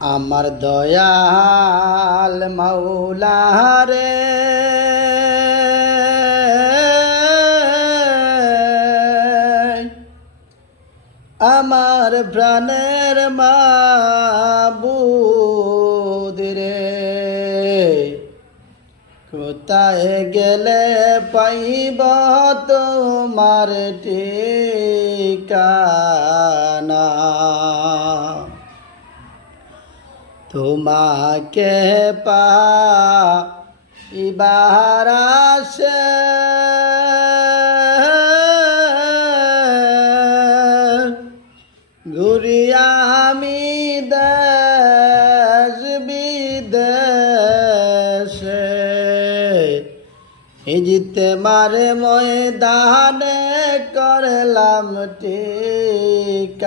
আমার দয়াল মাওলা রে আমার প্রাণের মাবুদ রে কোথায় গেলে পাইব তোমার ঠিকানা তোমাকে পাইবার আশে ঘুরি আমি দেশ বিদেশে ইজতেমারে ময়দানে করলাম ঠিকানা।